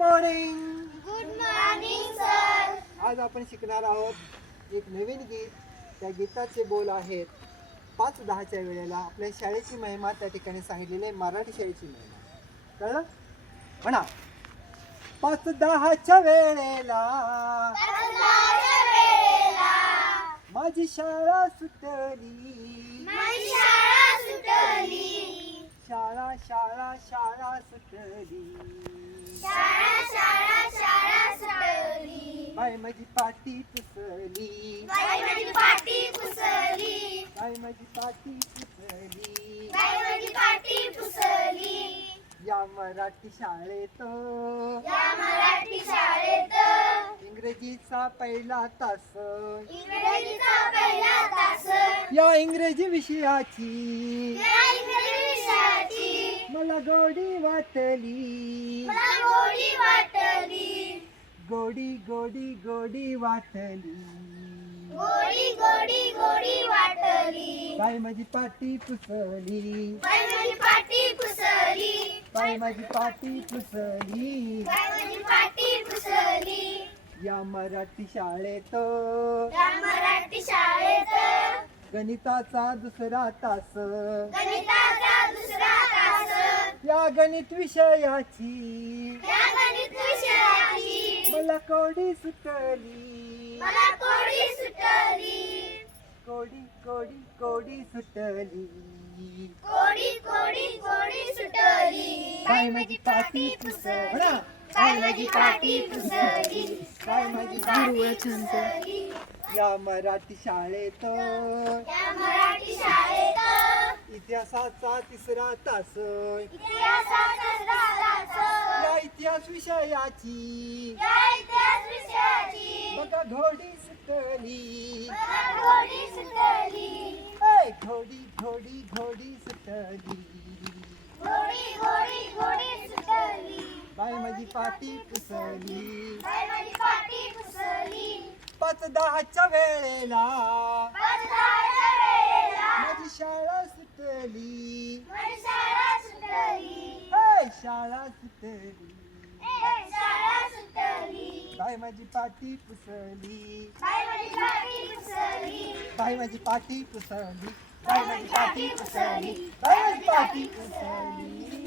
Morning. Good morning sir. आज आपण शिकणार आहोत एक नवीन गीत. त्या गीताचे बोल आहेत 5:10च्या वेळेला आपल्या शाळेची महिमा त्या ठिकाणी सांगितलेली आहे. मराठी शाळेची महिमा कळलं म्हणा. 5:10च्या वेळेला माझी शाळा सुटली. माझी शाळा सुटली. शाळा शाळा शाळा सुटली. शाळा शाळा शाळा सुटली. बाय माझी पाटी पुसली. बाई माझी पाटी पुसली. बाय माझी पाटी पुसली. बाई माझी पाटी पुसली. या मराठी शाळेत या मराठी शाळेत इंग्रजीचा पहिला तास. इंग्रजीचा पहिला तास. या इंग्रजी विषयाची या इंग्रजी विषयाची मला गोडी वाटली. मला गोडी वाटली. गोडी गोडी गोडी वाटली. गोडी गोडी गोडी वाटली. बाय माझी पाटी पुसली. बाई माझी पाटी पुसली. बाय माझी पाटी पुसली. बाई माझी पाटी पुसली. या मराठी शाळेत या मराठी शाळेत गणिताचा दुसरा तास. गणिताचा दुसरा तास. या गणित विषयाची या गणित विषयाची मला कोडी सुटली. मला कोडी सुटली. कोडी कोडी कोडी सुटली. कोडी कोडी कोडी सुटली. बाय माझी पाटी पुसली. बाई माझी पाटी पुसली. बाय माझी पाटी पुसली. या मराठी शाळेत या मराठी शाळेत इतिहासाचा तिसरा तास. इतिहासाचा दुसरा तास. या इतिहास विषयाची या इतिहास विषयाची बघा घोडी सुटली. मला गोडी सुटली. ऐ घोडी घोडी घोडी सुटली. गोडी गोडी गोडी सुटली. बाय माझी पाटी पुसली. बाई माझी पाटी पुसली. 5:10च्या वेळेला 5:10च्या वेळेला माझी शाळा सुटली. माझी शाळा सुटली. ऐ शाळा सुटली. शाळा सुटली. बाय माझी पाटी पुसली. बाई माझी पाटी पुसली. बाय माझी पाटी पुसली. बाय माझी पाटी पुसली. बाय माझी पाटी पुसली.